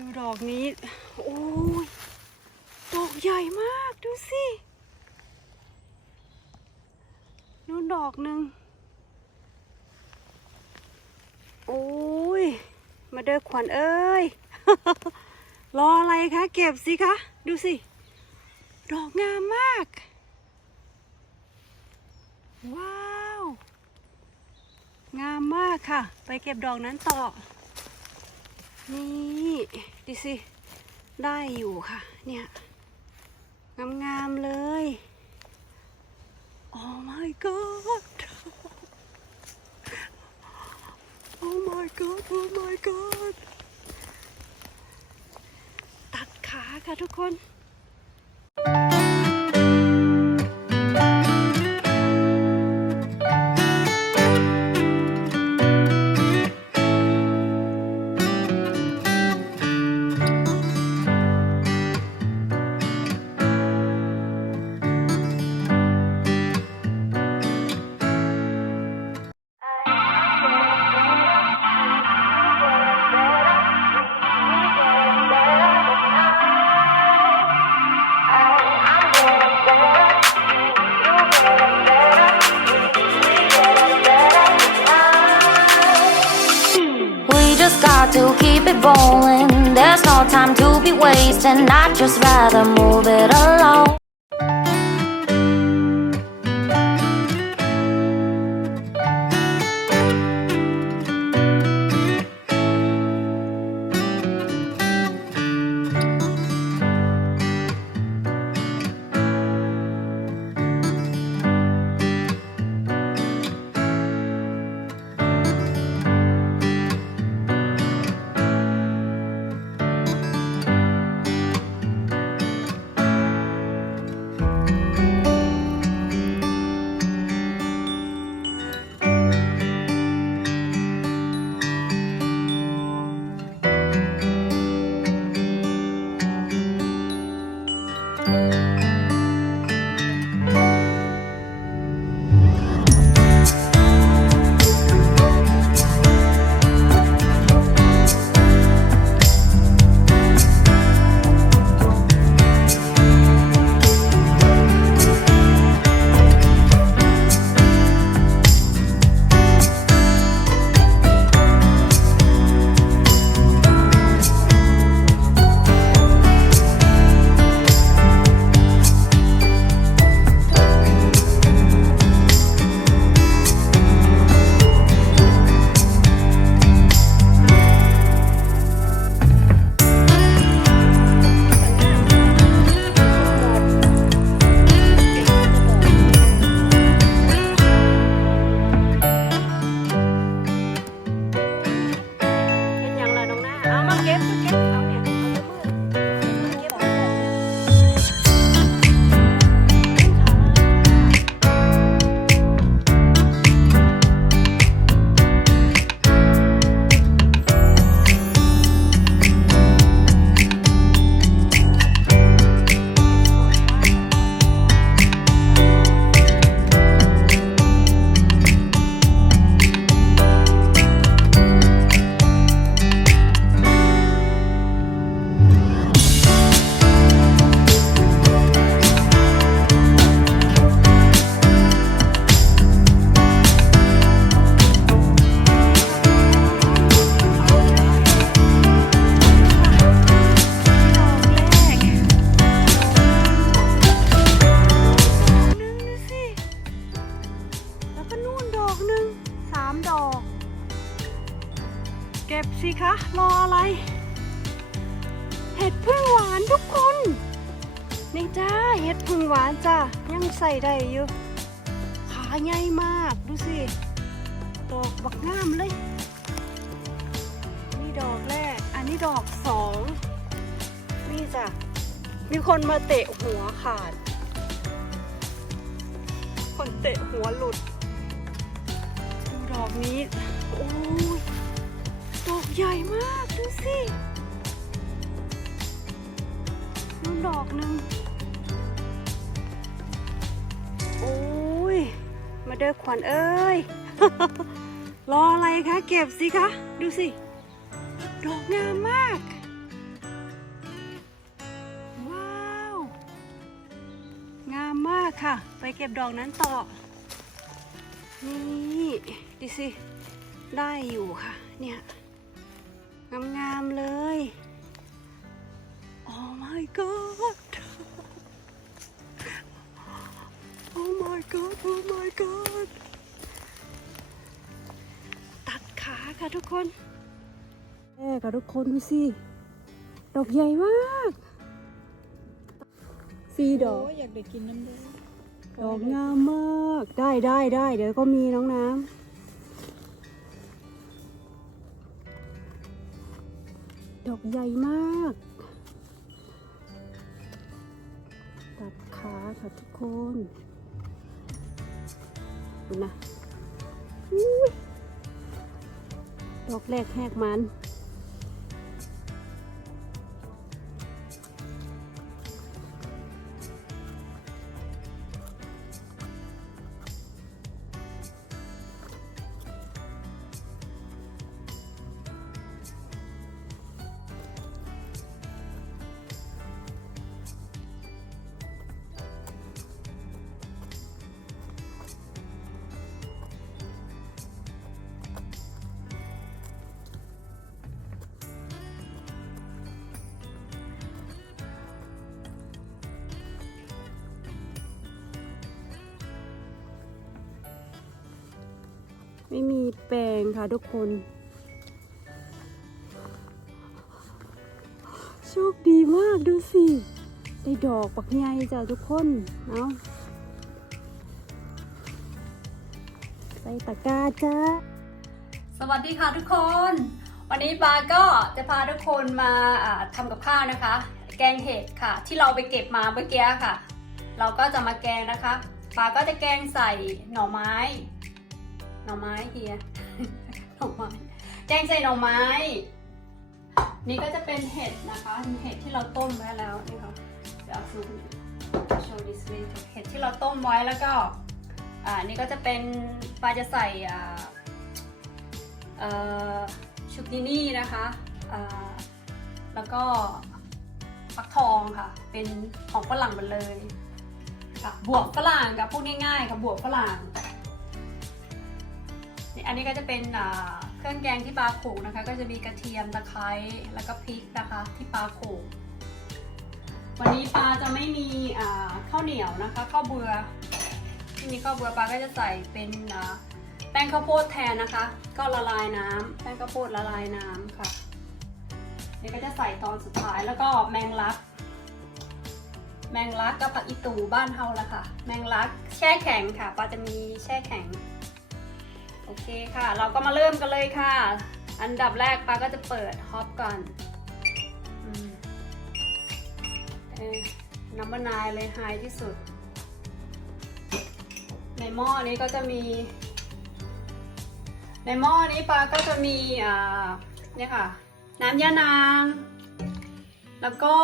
ดูดอกนี้ โอ้ย ดอกใหญ่มาก ดูสิ นู่นดอกหนึ่ง โอ้ย มาเด้อขวัญเอ้ย รออะไรคะ เก็บสิคะ ดูสิ ดอกงามมาก ว้าว งามมากค่ะ ไปเก็บดอกนั้นต่อ นี่ดิสิ ได้อยู่ค่ะ เนี่ยงามๆเลยโอ้ my god oh my god oh my god ตัดขาค่ะทุกคน To keep it rolling. There's no time to be wasting. I'd just rather move it along. หวานจ้ายังใส่ได้อยู่ขาใหญ่มากดูสิดอกบักงามเลยนี่ดอกแรก อันนี้ดอกสองนี่จ้ะมีคนมาเตะหัวขาด คนเตะหัวหลุดดูดอกนี้โอ้ยดอกใหญ่มากดูสินู่นดอกหนึ่ง มาเด้อควันเอ้ย รออะไรคะ เก็บสิคะ ดูสิ ดอกงามมาก ว้าว งามมากค่ะ ไปเก็บดอกนั้นต่อ นี่ดูสิ ได้อยู่ค่ะ เนี่ย งามๆเลย Oh my god god โอ้ my god ตัดขาค่ะทุกคนแม่ค่ะทุกคนดูสิดอกใหญ่มากสี่ดอกโอ้ยอยากได้กินน้ำด้วยดอกงามมาก ได้ได้ได้ เดี๋ยวก็มีน้องน้ำ ดอกใหญ่มาก ตัดขาค่ะทุกคนดู นะดอกแรกแหกมัน ไม่มีแปลงค่ะทุกคน โชคดีมากดูสิ ได้ดอกปักใหญ่จ้ะทุกคนเอาใส่ตะกร้าจ้าสวัสดีค่ะทุกคน วันนี้ปาก็จะพาทุกคนมาอ่าทำกับข้าวนะคะ แกงเห็ดค่ะ ที่เราไปเก็บมาเมื่อกี้ค่ะ เราก็จะมาแกงนะคะปาก็จะแกงใส่หน่อไม้ น่อไม้เฮียหน่อไม้แกงใส่หน่อไม้ นี่ก็จะเป็นเห็ดนะคะเห็ดที่เราต้มไว้แล้วนี่ค่ะเดี๋ยวเอาซูมโชว์ดิสเพลย์เห็ดที่เราต้มไว้แล้วก็อ่านี่ก็จะเป็นปาจะใส่อ่าเอ่อชุกินี่นะคะอ่าแล้วก็ฟักทองค่ะ เป็นของฝรั่งหมดเลยค่ะบวกฝรั่งกับพูดง่ายๆค่ะบวกฝรั่ง อันนี้ก็จะเป็นเครื่องแกงที่ปลาโขกนะคะ ก็จะมีกระเทียมตะไคร้แล้วก็พริกนะคะ ที่ปลาโขกวันนี้ปลาจะไม่มีข้าวเหนียวนะคะข้าวเบือที่มีข้าวเบือปลาก็จะใส่เป็นแป้งข้าวโพดแทนนะคะ ก็ละลายน้ำแป้งข้าวโพดละลายน้ำค่ะนี่ก็จะใส่ตอนสุดท้ายแล้วก็แมงลัก แมงลักกับผักอีตูบ้านเฮาละค่ะ แมงลักแช่แข็งค่ะปลาจะมีแช่แข็ง โอเคค่ะ เราก็มาเริ่มกันเลยค่ะ อันดับแรกปาก็จะเปิดฮอปก่อนอืมเอ่อน้ำมะนาวเลยไฮที่สุด ในหม้อนี้ก็จะมี ในหม้อนี้ปลาก็จะมีอ่าเนี่ยค่ะ น้ำยานาง แล้วก็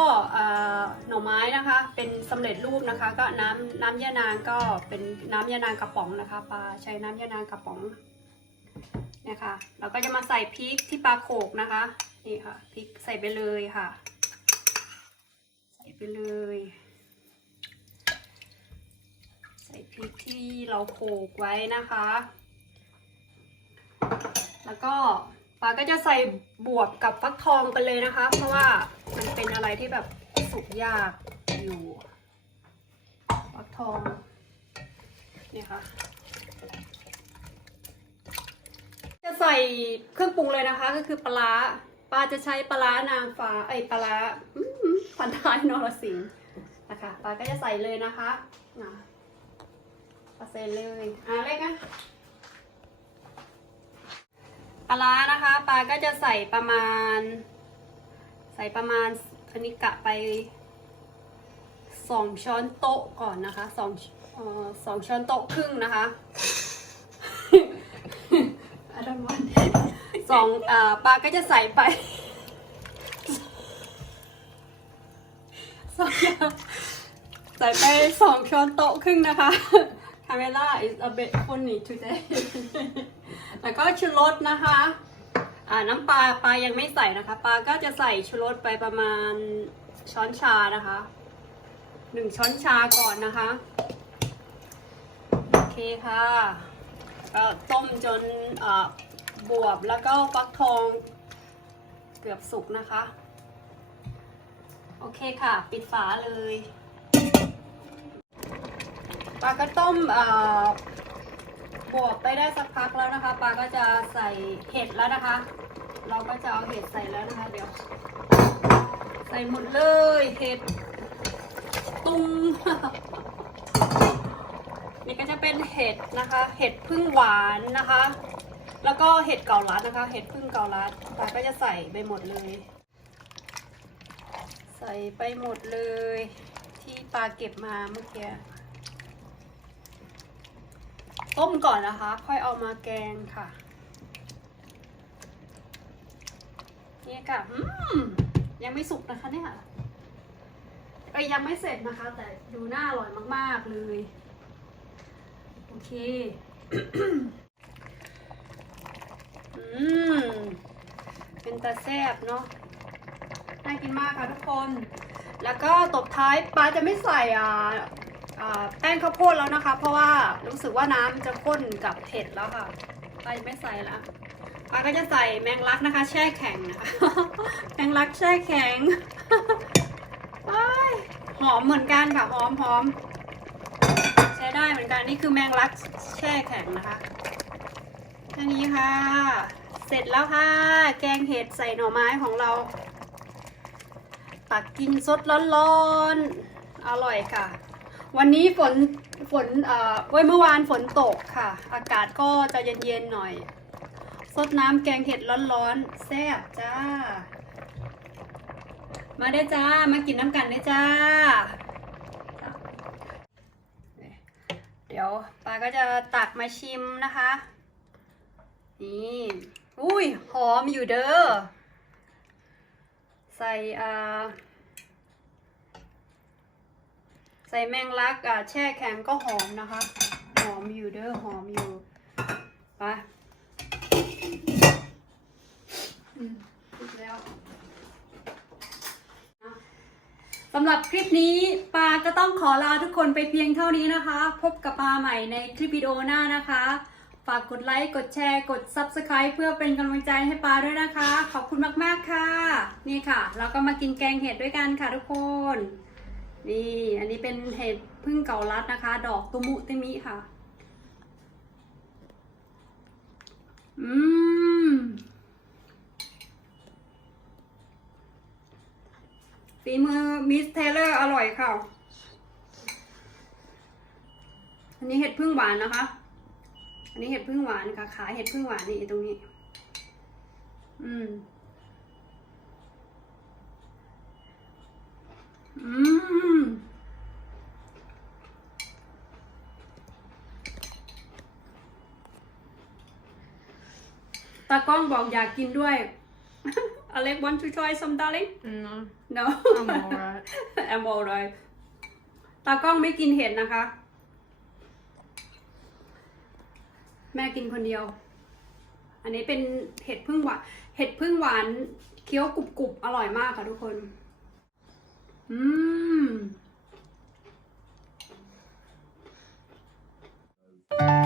หน่อไม้นะคะ เป็นสำเร็จรูปนะคะ ก็น้ำน้ำยานางก็เป็นน้ำยานางกระป๋องนะคะปลาใช้น้ำยานางกระป๋อง เนี่ยค่ะ เราก็จะมาใส่พริกที่ปลาโขกนะคะ นี่ค่ะพริกใส่ไปเลยค่ะ ใส่ไปเลย ใส่พริกที่เราโขกไว้นะคะ แล้วก็ปลาก็จะใส่บวบกับฟักทองไปเลยนะคะ เพราะว่ามันเป็นอะไรที่แบบสุกยากอยู่ฟักทองนี่ค่ะ จะใส่เครื่องปรุงเลยนะคะ ก็คือปลาร้าปลาจะใช้ปลานางฟ้าไอปลาพันท้ายนรสิงห์นะคะปลาก็จะใส่เลยนะคะนะปลาใส่เลยอะเล็กนะปลานะคะปลาก็จะใส่ประมาณ ใส่ประมาณอันนี้กะไปสองช้อนโต๊ะก่อนนะคะสองสองช้อนโต๊ะครึ่งนะคะ I don't want สองอ่อปลาก็จะใส่ไปสองอย่างใส่ไปสองช้อนโต๊ะครึ่งนะคะ Camera is a bit funny today แล้วก็ชูรสนะคะ อ่าน้ำปลาปลายังไม่ใส่นะคะ ปลาก็จะใส่ชูรสไปประมาณช้อนชานะคะหนึ่งช้อนชาก่อนนะคะ โอเคค่ะ ก็ต้มจนเอ่อบวบแล้วก็ฟักทองเกือบสุกนะคะ โอเคค่ะ ปิดฝาเลยปลาก็ต้มเอ่อบวบไปได้สักพักแล้วนะคะปลาก็จะใส่เห็ดแล้วนะคะ เราก็จะเอาเห็ดใส่แล้วนะคะ เดี๋ยว ใส่หมดเลยเห็ดตุงนี่ก็ จะเป็นเห็ดนะคะ เห็ดพึ่งหวานนะคะ แล้วก็เห็ดเกาลัดนะคะ เห็ดพึ่งเกาลัดปลาก็จะใส่ไปหมดเลย ใส่ไปหมดเลย ที่ปลาเก็บมาเมื่อกี้ต้มก่อนนะคะ ค่อยเอามาแกงค่ะ นี่ค่ะยังไม่สุกนะคะเนี่ยเอ้ยยังไม่เสร็จนะคะ แต่ดูน่าอร่อยมาก ๆ เลย อเค อืม เป็นตาแซบเนาะ น่ากินมากค่ะทุกคน แล้วก็ตบท้ายปลาจะไม่ใส่อ่าแป้งข้าวโพดแล้วนะคะ เพราะว่ารู้สึกว่าน้ำจะข้นกับเผ็ดแล้วค่ะปลาจะไม่ใส่ล้วปลาก็จะใส่แมงลักนะคะ แช่แข็งนะคะ แมงลักแช่แข็งหอมเหมือนกันค่ะหอมหอม ได้เหมือนกันนี่คือแมงลักแช่แข็งนะคะแค่นี้ค่ะ เสร็จแล้วค่ะ แกงเห็ดใส่หน่อไม้ของเรา ตักกินสดร้อนๆ อร่อยค่ะ วันนี้ฝนฝนเอ่อเว้ยเมื่อวานฝนตกค่ะ อากาศก็จะเย็นๆหน่อยสดน้ำแกงเห็ดร้อนๆ แซ่บจ้า มาได้จ้า มากินน้ำกันได้จ้า เดี๋ยวปาก็จะตักมาชิมนะคะ นี่อุ้ยหอมอยู่เด้อ ใส่อ่าใส่แมงลักอ่าแช่แข็งก็หอมนะคะ หอมอยู่เด้อหอมอยู่ไปอืมปิดแล้ว สำหรับคลิปนี้ปาก็ต้องขอลาทุกคนไปเพียงเท่านี้นะคะ พบกับปาใหม่ในคลิปวิดีโอหน้านะคะ ฝากกดไลค์ กดแชร์ กด Subscribe เพื่อเป็นกำลังใจให้ปาด้วยนะคะ ขอบคุณมากๆค่ะ นี่ค่ะ เราก็มากินแกงเห็ดด้วยกันค่ะทุกคน นี่ อันนี้เป็นเห็ดพึ่งเกาลัดนะคะ ดอกตุมุติมิค่ะ อืม ฝีมือมิสเทเลอร์อร่อยค่ะ อันนี้เห็ดพึ่งหวานนะคะ อันนี้เห็ดพึ่งหวานค่ะ ขาเห็ดพึ่งหวานนี่ตรงนี้ อืม อืมตากล้องบอกอยากกินด้วย Alec want to try some darling No, no I'm alright I'm alright ตากล้องไม่กินเห็ดนะคะ แม่กินคนเดียว อันนี้เป็นเห็ดพึ่งหวาน เห็ดพึ่งหวานเคี้ยวกรุบกรุบอร่อยมากค่ะทุกคน อืม Thank you.